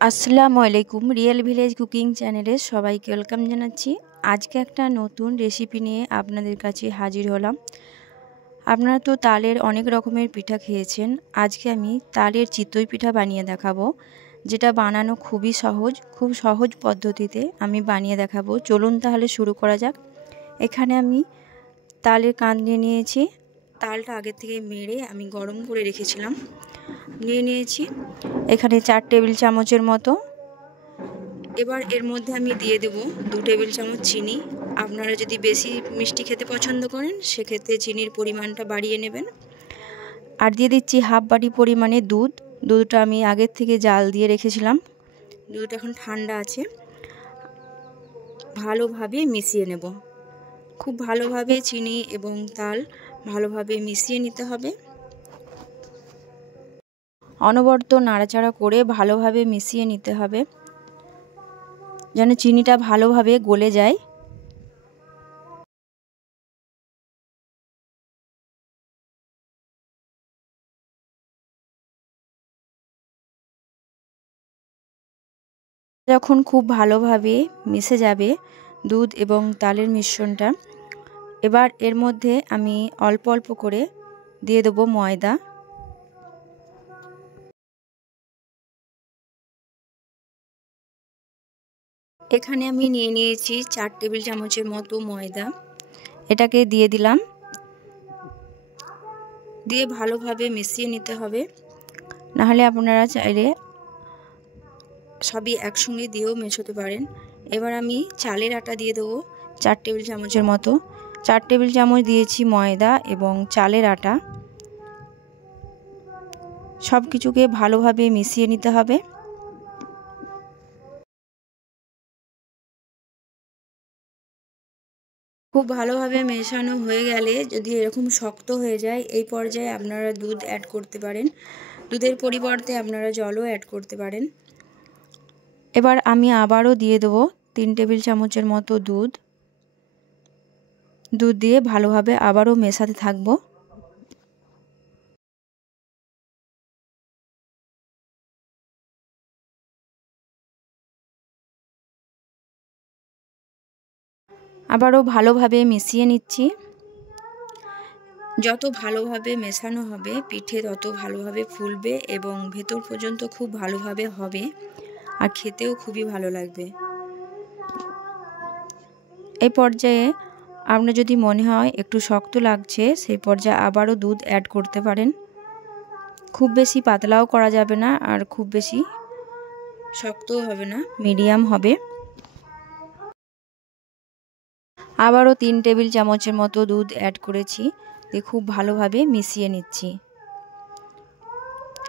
আসসালামু আলাইকুম। Real village cooking চ্যানেলে সবাইকে ওয়েলকাম জানাচ্ছি। আজকে একটা নতুন রেসিপি নিয়ে আপনাদের কাছে হাজির হলাম। আপনারা তো তালের অনেক রকমের পিঠা খেয়েছেন। আজকে আমি তালের চিতই পিঠা বানিয়ে দেখাবো, যেটা বানানো খুবই সহজ, খুব সহজ পদ্ধতিতে আমি বানিয়ে দেখাবো। চলুন তাহলে শুরু করা যাক। এখানে আমি তালের কাঁদ নিয়েছি। তালটা আগে থেকে মেরে আমি গরম করে রেখেছিলাম। নিয়েছি এখানে 4 টেবিল চামচের মতো। এবার এর মধ্যে আমি দিয়ে দেব 2 টেবিল চামচ চিনি। আপনারা যদি বেশি মিষ্টি খেতে পছন্দ করেন সেক্ষেত্রে চিনির পরিমাণটা বাড়িয়ে নেবেন। আর দিয়ে দিচ্ছি হাফ বাটি পরিমাণে দুধ। দুধটা আমি আগের থেকে জাল দিয়ে রেখেছিলাম। দুধটা এখন ঠান্ডা আছে। ভালোভাবে মিশিয়ে নেব। খুব ভালোভাবে চিনি এবং তাল ভালোভাবে মিশিয়ে নিতে হবে। অনবরত নাড়াচাড়া করে ভালোভাবে মিশিয়ে নিতে হবে, যেন চিনিটা ভালোভাবে গলে যায়। যখন খুব ভালোভাবে মিশে যাবে দুধ এবং তালের মিশ্রণটা, এবার এর মধ্যে আমি অল্প অল্প করে দিয়ে দেবো ময়দা। এখানে আমি নিয়েছি 4 টেবিল চামচের মতো ময়দা। এটাকে দিয়ে দিলাম। দিয়ে ভালোভাবে মিশিয়ে নিতে হবে। নাহলে আপনারা চাইলে সবই একসঙ্গে দিয়েও মেশাতে পারেন। এবার আমি চালের আটা দিয়ে দেবো 4 টেবিল চামচের মতো। 4 টেবিল চামচ দিয়েছি ময়দা এবং চালের আটা। সব কিছুকে ভালোভাবে মিশিয়ে নিতে হবে। খুব ভালোভাবে মেশানো হয়ে গেলে যদি এরকম শক্ত হয়ে যায়, এই পর্যায়ে আপনারা দুধ অ্যাড করতে পারেন। দুধের পরিবর্তে আপনারা জলও অ্যাড করতে পারেন। এবার আমি আবারও দিয়ে দেবো 3 টেবিল চামচের মতো দুধ। দুধ দিয়ে ভালোভাবে আবারও মেশাতে থাকবো। আবারও ভালোভাবে মিশিয়ে নিচ্ছি। যত ভালোভাবে মেশানো হবে পিঠে তত ভালোভাবে ফুলবে এবং ভেতর পর্যন্ত খুব ভালোভাবে হবে, আর খেতেও খুবই ভালো লাগবে। এই পর্যায়ে আপনার যদি মনে হয় একটু শক্ত লাগছে, সেই পর্যায়ে আবারও দুধ অ্যাড করতে পারেন। খুব বেশি পাতলাও করা যাবে না, আর খুব বেশি শক্তও হবে না, মিডিয়াম হবে। আবারও 3 টেবিল চামচের মতো দুধ অ্যাড করেছি। দিয়ে খুব ভালোভাবে মিশিয়ে নিচ্ছি।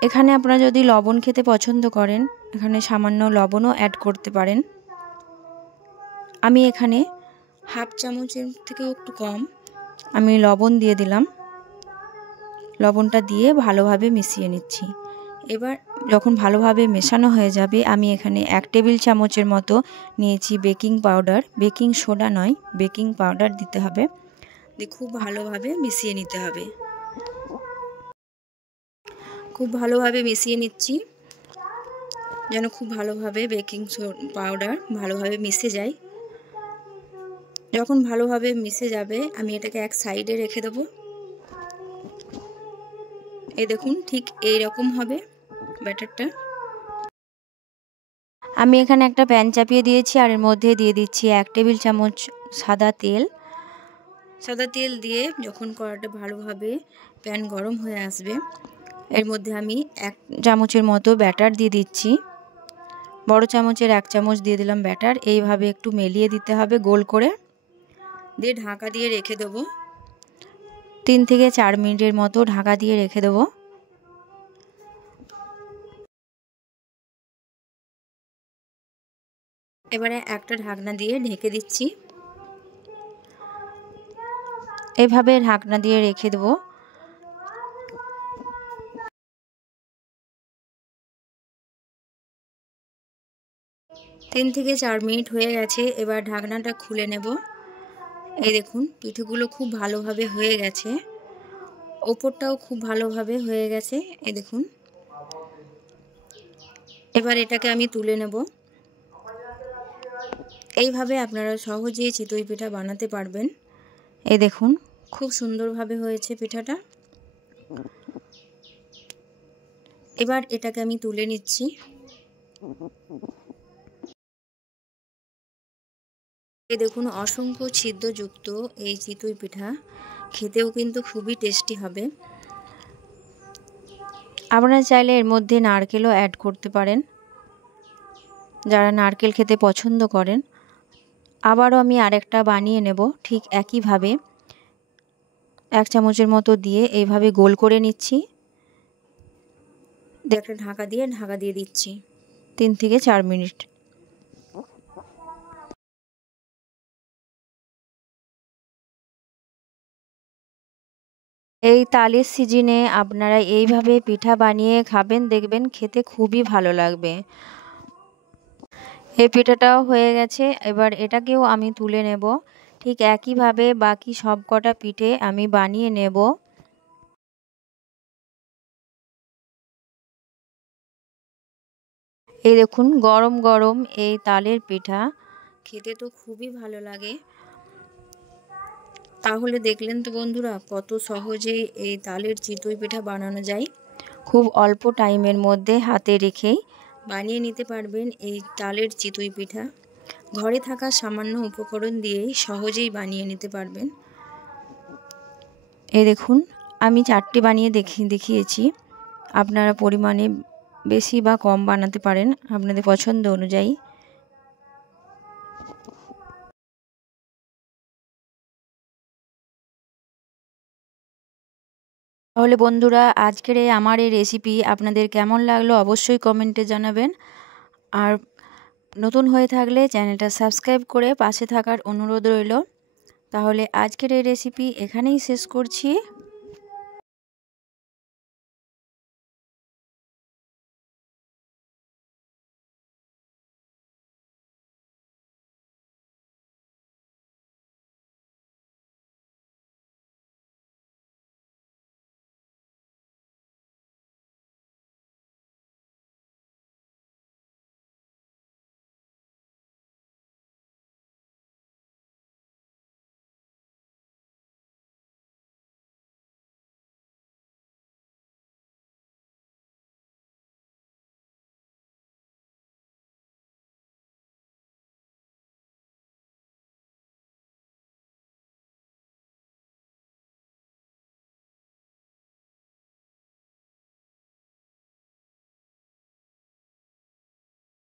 এখানে আপনারা যদি লবণ খেতে পছন্দ করেন, এখানে সামান্য লবণও অ্যাড করতে পারেন। আমি এখানে হাফ চামচের থেকেও একটু কম আমি লবণ দিয়ে দিলাম। লবণটা দিয়ে ভালোভাবে মিশিয়ে নিচ্ছি। এবার যখন ভালোভাবে মেশানো হয়ে যাবে, আমি এখানে 1 টেবিল চামচের মতো নিয়েছি বেকিং পাউডার। বেকিং সোডা নয়, বেকিং পাউডার দিতে হবে। দিয়ে খুব ভালোভাবে মিশিয়ে নিতে হবে। খুব ভালোভাবে মিশিয়ে নিচ্ছি, যেন খুব ভালোভাবে বেকিং পাউডার ভালোভাবে মিশে যায়। যখন ভালোভাবে মিশে যাবে আমি এটাকে এক সাইডে রেখে দেবো। এই দেখুন, ঠিক এই রকম হবে ব্যাটারটা। আমি এখানে একটা প্যান চাপিয়ে দিয়েছি, আর এর মধ্যে দিয়ে দিচ্ছি 1 টেবিল চামচ সাদা তেল। সাদা তেল দিয়ে যখন কড়াটা ভালোভাবে প্যান গরম হয়ে আসবে, এর মধ্যে আমি 1 চামচের মতো ব্যাটার দিয়ে দিচ্ছি। বড় চামচের 1 চামচ দিয়ে দিলাম ব্যাটার। এইভাবে একটু মেলিয়ে দিতে হবে গোল করে। দিয়ে ঢাকা দিয়ে রেখে দেবো। 3 থেকে 4 মিনিটের মতো ঢাকা দিয়ে রেখে দেবো। এবারে একটা ঢাকনা দিয়ে ঢেকে দিচ্ছি। এভাবে ঢাকনা দিয়ে রেখে দেবো। তিন থেকে 4 মিনিট হয়ে গেছে। এবার ঢাকনাটা খুলে নেব। এই দেখুন, পিঠেগুলো খুব ভালোভাবে হয়ে গেছে, ওপরটাও খুব ভালোভাবে হয়ে গেছে। এই দেখুন, এবার এটাকে আমি তুলে নেব। এইভাবে আপনারা সহজেই চিতই পিঠা বানাতে পারবেন। এই দেখুন খুব সুন্দরভাবে হয়েছে পিঠাটা। এবার এটাকে আমি তুলে নিচ্ছি। এই দেখুন অসংখ্য ছিদ্রযুক্ত এই চিতই পিঠা, খেতেও কিন্তু খুবই টেস্টি হবে। আপনারা চাইলে এর মধ্যে নারকেলও অ্যাড করতে পারেন, যারা নারকেল খেতে পছন্দ করেন। আবারও আমি আরেকটা বানিয়ে নেব ঠিক একইভাবে। 1 চামচের মতো দিয়ে এইভাবে গোল করে নিচ্ছি। একটা ঢাকা দিয়ে দিচ্ছি 3 থেকে 4 মিনিট। এই তালের সিজনে আপনারা এইভাবে পিঠা বানিয়ে খাবেন, দেখবেন খেতে খুবই ভালো লাগবে। এই পিঠাটাও হয়ে গেছে, এবার এটাকেও আমি তুলে নেব। ঠিক একইভাবে বাকি সব কটা পিঠে আমি বানিয়ে নেব। এই দেখুন গরম গরম এই তালের পিঠা, খেতে তো খুবই ভালো লাগে। তাহলে দেখলেন তো বন্ধুরা কত সহজে এই তালের চিতই পিঠা বানানো যায়। খুব অল্প টাইমের মধ্যে হাতে রেখেই বানিয়ে নিতে পারবেন এই তালের চিতই পিঠা। ঘরে থাকা সামান্য উপকরণ দিয়েই সহজেই বানিয়ে নিতে পারবেন। এই দেখুন আমি 4টি বানিয়ে দেখিয়েছি। আপনারা পরিমাণে বেশি বা কম বানাতে পারেন আপনাদের পছন্দ অনুযায়ী। তাহলে বন্ধুরা আজকের আমার এই রেসিপি আপনাদের কেমন লাগলো অবশ্যই কমেন্টে জানাবেন। আর নতুন হয়ে থাকলে চ্যানেলটা সাবস্ক্রাইব করে পাশে থাকার অনুরোধ রইল। তাহলে আজকের এই রেসিপি এখানেই শেষ করছি।